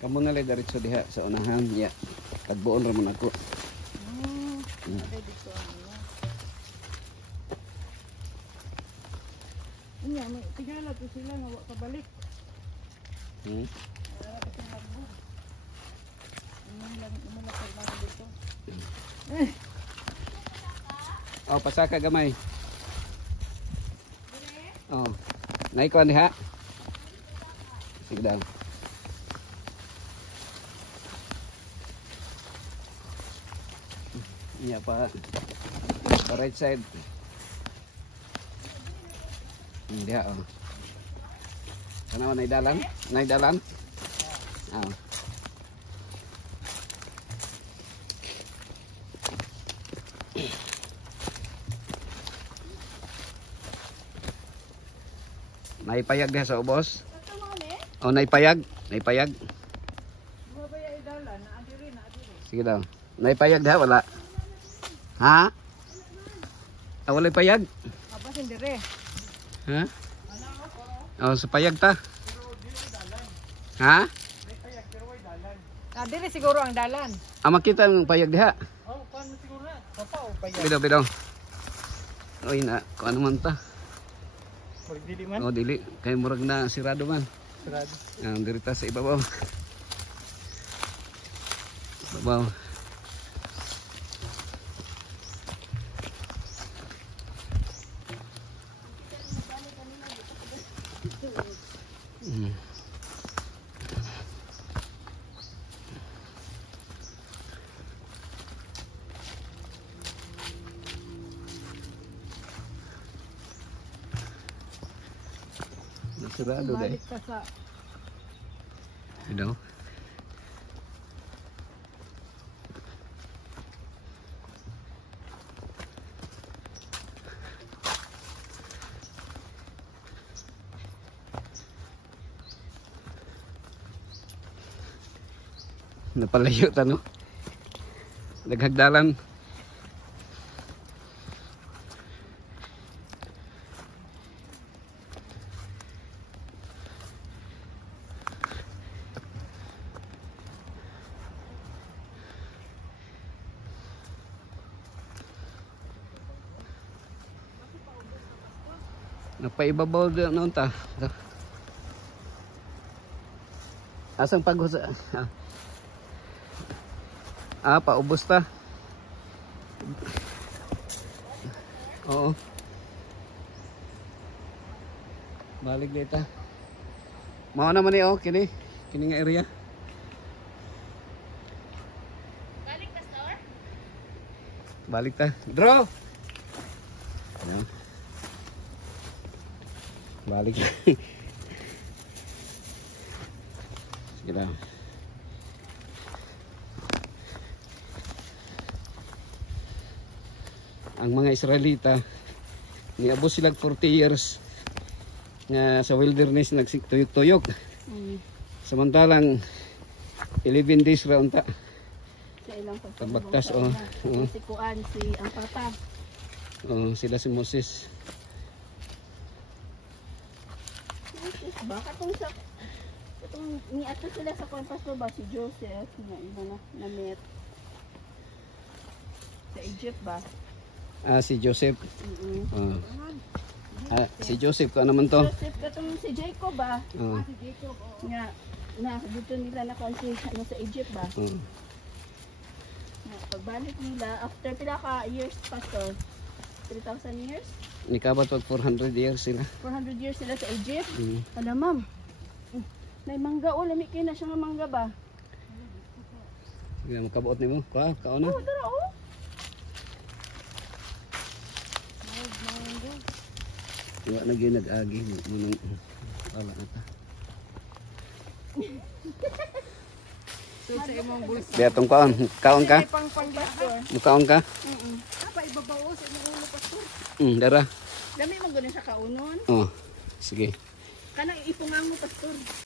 Kamu na lang diretso diha sa unahan. Ya. Kadbuon ra man ako. Dito ano. Inya, tingala to sila nga wa kabalik. Wala ka sila mo. Umala ka lang dito. Oh, pasaka gamay. Oh. Naikuan diha. Sige daw. Iya pa. Pa right side. Diha oh. Kana nay dalan? Nay dalan? Ah. Naipayag diha sa ubos. Oh, naipayag, naipayag. Mabaya idalan na adiri. Sige daw. Naipayag diha wala. Ha? Ah, wala payag. Aba sindire. Ha? Oh, sa payag ta. Ha? Adiri siguro ang dalan. Ah, makita ang payag diha. Oh, kuan mo siguro na. Papa o payag. Bidaw, bidaw. Oy na, kung ano man ta. Dili man. Oh, dili. Kay murag na sirado man. Sarado. Ah, dirita sa ibabaw. Ibabaw. Nasirado deh. Balik ka sa Bidaw. Napalayo ta no. Naghagdalan. Napaibabaw din noon ta. Asang paghus. Paubos ta. Oo. Balik dito. Mao naman ni kini nga area. Balik ka store? Balik ta. Draw. Ayan. Balik. Sige lang. Ang mga Israelita niabot sila 40 years nga sa wilderness nagsiktuyok-tuyok. Samantalang 11 days ra unta. Sa ilang pagbaktas si Kuan si ang papa. Sila si Moses. Baka tong sa itong niato sila sa Kuan Pastor ba si Joseph nga iba na met sa Egypt ba? Si Joseph. Si Joseph ko naman to. Joseph katong si Jacob ba? Si Jacob. Nga na dito nila na Kuan si ano sa Egypt ba? Pagbalik nila after pila ka years Pastor? 3,000 years? Nikabat pag 400 years sila. 400 years sila sa Egypt? Alam ma'am. May mangga o, lami kayo na siya nga mangga ba? Sige, makabuot ni mo. Kaon na. Oo, tara o. Iwa na gyud nag-agi. Wala na ta. Sa imong bulsa. Di atong kaon. Kaon ka? Pastor. Mukaon ka? Apa ibabaw sa imong ulo Pastor? Dara. Dami mo ganun sa kaunon. Sige. Kanang ipungang mo Pastor.